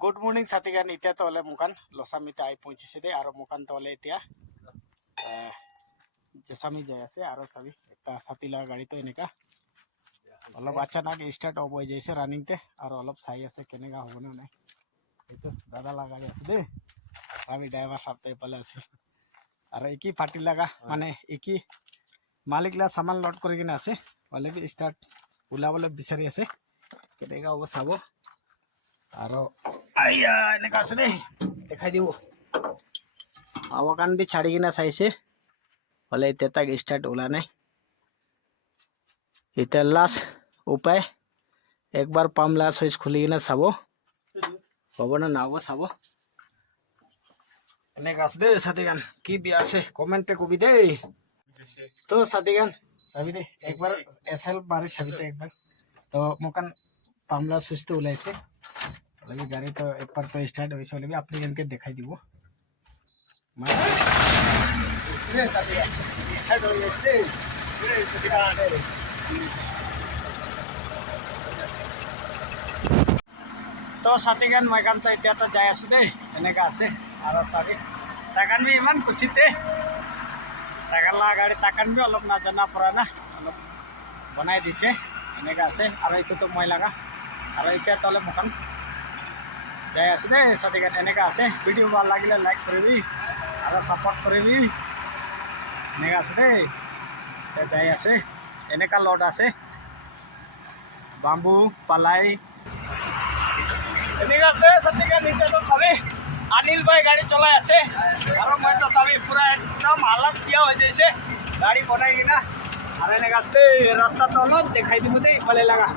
Good morning ছাতিগান এতিয়া তলে মুকান লছামিতে আহি পৌঁছিছে দে আৰু মুকান তলে এতিয়া জেছামি যাই আছে আৰু চাবি একটা ছাতি লগা গাড়ীটো এনেকা অলপ আচানক ষ্টাৰ্ট হ'ব হৈ যাইছে ৰানিংতে আৰু অলপ চাই আছে কেনেকা হ'ব না নাই এইটো দাদা লগা আছে দে আমি ড্ৰাইভাৰ সাহেব এইফালে আছে আৰু একি ফাটি লগা মানে একি মালিকলা সামান লোড কৰি কিনে আছে অলপ ষ্টাৰ্ট ওলাবলৈ বিচাৰি আছে কেনেকা হ'ব চাব আৰু আইয়া এনেকা আছে দেই দেখাই দিব আৱাকান বি ছাড়ি কিনে চাইছে হলে এতিয়া তাক ষ্টাৰ্ট ওলা নাই এতিয়া লাষ্ট উপায় একবাৰ পাম লাষ্ট সুইচ খুলি কিনে চাব হ'ব না নহ'ব চাব এনেকা আছে দেই ছাতিগান কি বিয়া আছে কমেণ্টে কবি দেই তো ছাতিগান চাবি দে একবাৰ এসএল মাৰি চাবি দে একবাৰ তো মুকান পামলা সুইচটো ওলাইছে लगी गाड़ी तो एक बार तो स्टार्ट हो इसमें आप इनके दिखाई दी वो तो साथीगान मैकान तो इतना तो जाए दे এনেকা আছে और सारी ताकान भी इमान खुशी थे ताकान ला गाड़ी ताकान भी अलग ना जाना पड़ा ना अलग बनाई दिसे এনেকা আছে और इतना तो मैं लगा और इतना तले मुकान যাই আছে দে ছাতিগান এনেকা আছে ভিডিও ভাল লাগিলে লাইক কৰিবি আৰু সাপোৰ্ট কৰিবি এনেকা আছে দে যাই আছে এনেকা লোড আছে বাম্বু পালাই এনেকা আছে দে ছাতিগান এতিয়া তো চাবি অনিল ভাই গাড়ি চলাই আছে আৰু মই তো চাবি পুৰা একদম হালত দিয়া হৈ যাইছে গাড়ি বনাই কিনা আৰু এনেকা আছে দে ৰাস্তা তো অলপ দেখাই দিব দেই ইফালে লাগা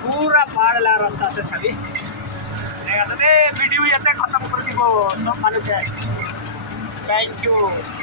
পুরা পাহাড় লাগা রাস্তা আছে চাবি वीडियो ये खत्म कर दी सब मालूम है थैंक यू।